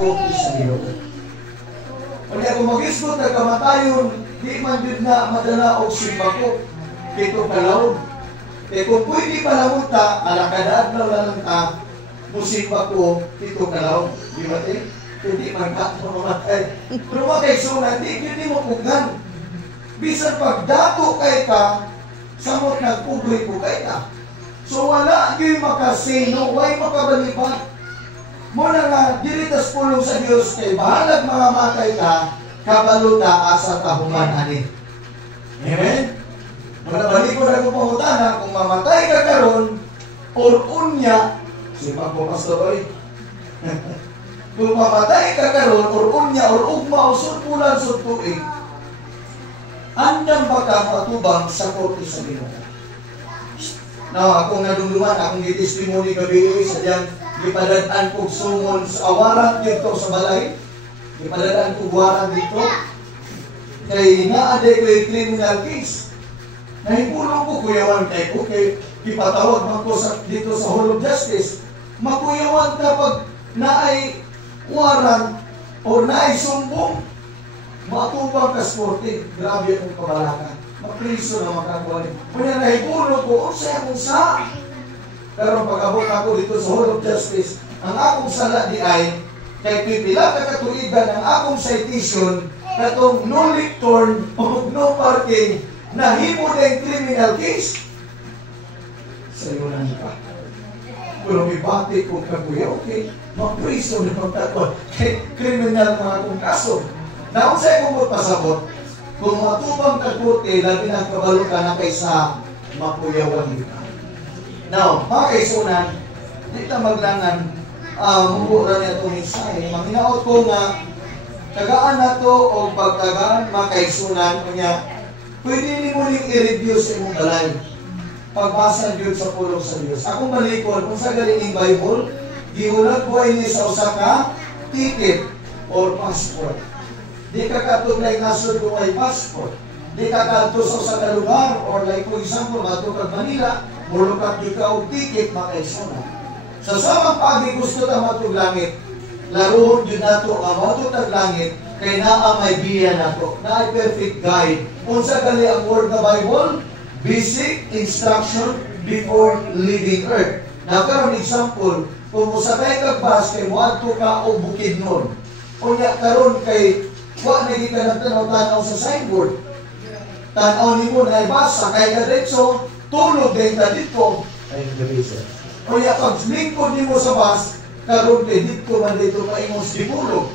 korte sa Ginoo. Kaya kung mag-isgot na kamatayon, di man yun na madala o simba ko, kito kalawd. Eh kung pwede palawod ta, alakadaan na lang ta, musimba ko, kito kalawd. Di ba te? Hindi man ka mamatay. Pero makaisunan, di mo pugnan. Bisan pagdato kay ka, samot nagpugay po kay ka. So wala yung makasino, why makabalipan? Muna nga, diritas pulong sa Diyos kay bahalag mga matay ka, kabaluta asa tahuman ani. Amen? Muna balik ko na kung pangutana, kung mamatay ka karon or unya, sipa po pastor, kung mamatay ka karon or unya or ugma o sudpulan sudpuig, andam ba ka matubang sa korte sa Ginoo? Now, akong nadumduman, akong gitestimony gabi sa diyan, ipadadaan ko sumon sa awaran dito sa balay, ipadadaan ko waran dito, kay naaday ko yung criminal case. Nahipulong ko, kuyawan kay ko, kay ipatawag man ko dito sa Hall of Justice, makuyawan kapag naay waran o naay sumbong, matubang ka sporting, grabe akong kabalakan. Mapriso na makakuha niyo. Kaya nahipulong ko, siya akong sa. Pero pag-abot ako dito sa Hall of Justice, ang akong sala di ay, kay pipila ka katuigan ang akong citation, katong no lecturn o no parking, nahimo na yung criminal case. Sa'yo na niya. Pero may bati kong kakuya, okay, mapriso na magtatwa. Kay criminal mga akong kaso. Na kung sa'yo kong pasabot, kung matubang kakurte, labi na kabalo ka na kaysa makuyawan dito. Now, mga kaisunan, dito maglangan, mumura niya itong isay. Manginaot ko nga, tagaan na to o pagtagaan, mga kaisunan, kanya, pwede ni mo rin i-review sa imong balay. Pagbasa Diyos sa pulong sa Diyos. Akong balikon, kung sa galing Bible, gihulat ko ay sa usaka, ticket or passport. Di ka katugnay nasod kung ay passport. Di ka kato sa sa lugar or like for example, mato kag Manila, mulukat di ka og ticket makaisuna. Sa samang pagi gusto ta matug langit, laruhon yun nato ang matug tag langit, kay naa may biya nato, na perfect guide. Unsa gali ang word na Bible? Basic instruction before leaving earth. Now, karon example, kung musakay kag bus, kay muadto ka o Bukidnon. Unya karon kay wa na kita nagtanaw-tanaw sa signboard. Tanaw ni mo na basa, kay ka diretso, tulog din ta dito. Ay, gabi sir. Kaya pag lingkod ni mo sa bus, karon kay dito man dito ka imong dipulog.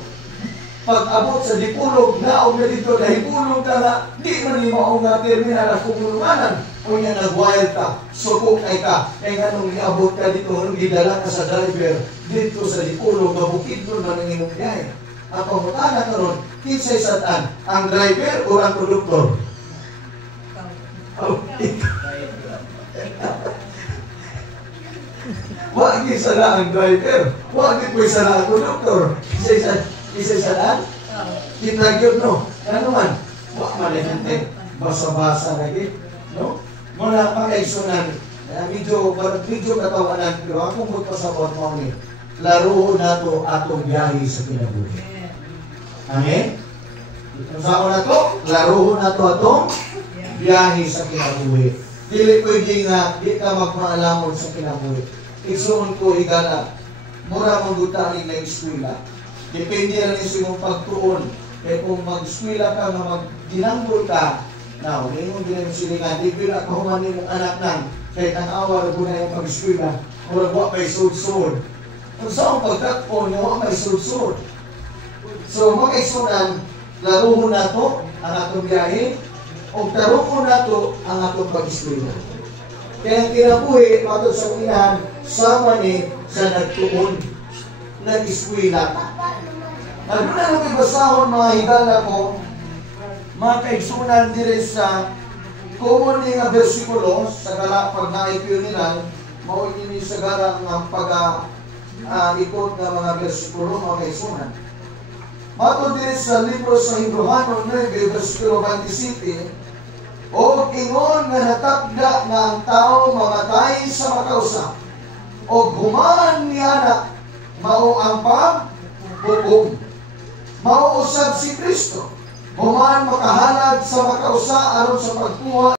Pag abot sa dipulog, naog na dito, nahipulog ka na, di man ni maong nga terminal na kumulumanan. Kaya nag-wild ka, sukok ay ka, kaya nga nung iabot ka dito, nung gidala ka sa driver, dito sa dipulog, mabukid nun man ang imong biyahe. Ang pamutana karon, kinsay satan, ang driver o ang produktor? Wag sala ang driver, wag po sala ang produktor. Kinsay satan? Kinagyod no? Ano man? Wag malihante, basa-basa lagi, no? Muna pakaisunan, medyo katawanan, pero akong magpasabot mo ni, laro na to atong biyahe sa kinabuhi. Amen? Kung saan na to, laruhon na to atong biyahe sa kinabuhi. Dili pwede nga, di ka magmaalamon sa kinabuhi. Igsuon ko higala, mura magutaling na eskwela. Depende rin sa imong pagtuon. Kaya kung mag-eskwela ka, nga magdinanggol ka, now, ngayon din ang silingan, di pila ka humanin mong anak nang, kahit ang awar ko na yung pag-eskwela, mura ko may sud-sud. Kung saan pagkakpon, yung may sud-sud. So, mga kaisunan, laruhon na to ang atong biyahe, o taruhon na to ang atong pag-eskwela. Kaya ang kinabuhi, matod sa unahan, sama ni sa nagtuon, nag-eskwela. Ano na lang ibasahon mga higala ko, mga kaisunan dire sa common nga versikulo, sa gara pag naipyo nila, maunin ni sa gara ng pag-ikot ng mga versikulo, mga kaisunan. Matod din sa libro sa Hebreano 9, versikulo 27, o ingon nga natakda nga ang tao mamatay sa makausa, o gumaan niya na mao ang hukom. Mauusab si Kristo. Human makahalad sa makausa aron sa pagkuha